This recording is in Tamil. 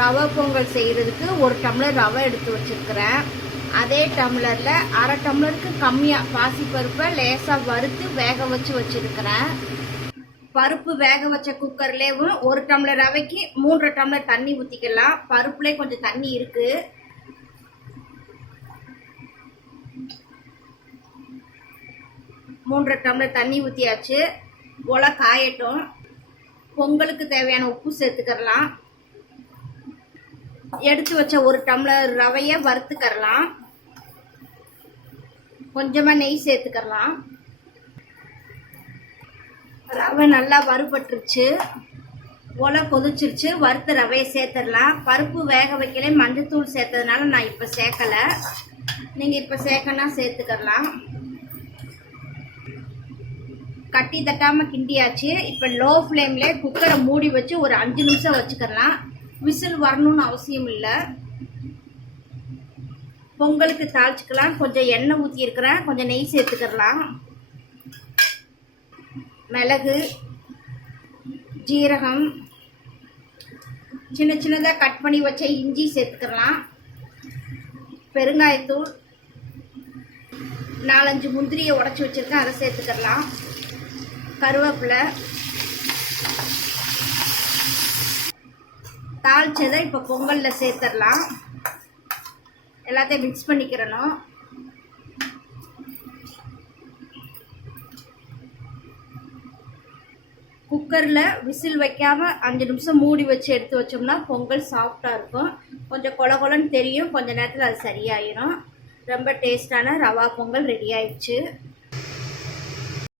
ரவை பொங்கல் செய்கிறதுக்கு ஒரு டம்ளர் ரவை எடுத்து வச்சுருக்கிறேன். அதே டம்ளரில் அரை டம்ளருக்கு கம்மியாக பாசிப்பருப்பை லேசாக வறுத்து வேக வச்சு வச்சுருக்கிறேன். பருப்பு வேக வச்ச குக்கர்லேயும் ஒரு டம்ளர் ரவைக்கு மூன்றரை டம்ளர் தண்ணி ஊற்றிக்கலாம் பருப்புலேயே கொஞ்சம் தண்ணி இருக்குது மூன்றரை டம்ளர் தண்ணி ஊற்றியாச்சு ஒலை காயட்டும். பொங்கலுக்கு தேவையான உப்பு சேர்த்துக்கறலாம். எடுத்து வச்ச ஒரு டம்ளர் ரவையை வறுத்துக்கறலாம் கொஞ்சமாக நெய் சேர்த்துக்கறலாம் ரவை நல்லா வறுபட்டுருச்சு. ஒலை கொதிச்சிருச்சு. வறுத்த ரவையை சேர்த்துடலாம். பருப்பு வேக வைக்கல. மஞ்சத்தூள் சேர்த்ததுனால நான் இப்போ சேர்க்கலை. நீங்கள் இப்போ சேர்க்கனா சேர்த்துக்கறலாம் கட்டி தட்டாமல் கிண்டியாச்சு. இப்போ லோ ஃப்ளேமில் குக்கரை மூடி வச்சு ஒரு அஞ்சு நிமிஷம் வச்சுக்கலாம் விசில் வரணும்னு அவசியம் இல்லை. பொங்கலுக்கு தாளிச்சுக்கலாம். கொஞ்சம் எண்ணெய் ஊற்றியிருக்கிறேன் கொஞ்சம் நெய் சேர்த்துக்கலாம். மிளகு ஜீரகம் சின்ன சின்னதாக கட் பண்ணி வச்ச இஞ்சி சேர்த்துக்கலாம். பெருங்காயத்தூள் நாலஞ்சு முந்திரியை உடச்சி வச்சுருக்கேன். அதை சேர்த்துக்கலாம். கருவேப்பிலை தாளிச்சதை இப்போ பொங்கலில் சேர்த்துடலாம் எல்லாத்தையும் மிக்ஸ் பண்ணிக்கிறணும். குக்கரில் விசில் வைக்காமல் அஞ்சு நிமிஷம் மூடி வச்சு எடுத்து வச்சோம்னா பொங்கல் சாஃப்டாக இருக்கும். கொஞ்சம் கொல கொலன்னு தெரியும். கொஞ்சம் நேரத்தில் அது சரியாயிரும். ரொம்ப டேஸ்டான ரவா பொங்கல் ரெடி ஆயிடுச்சு.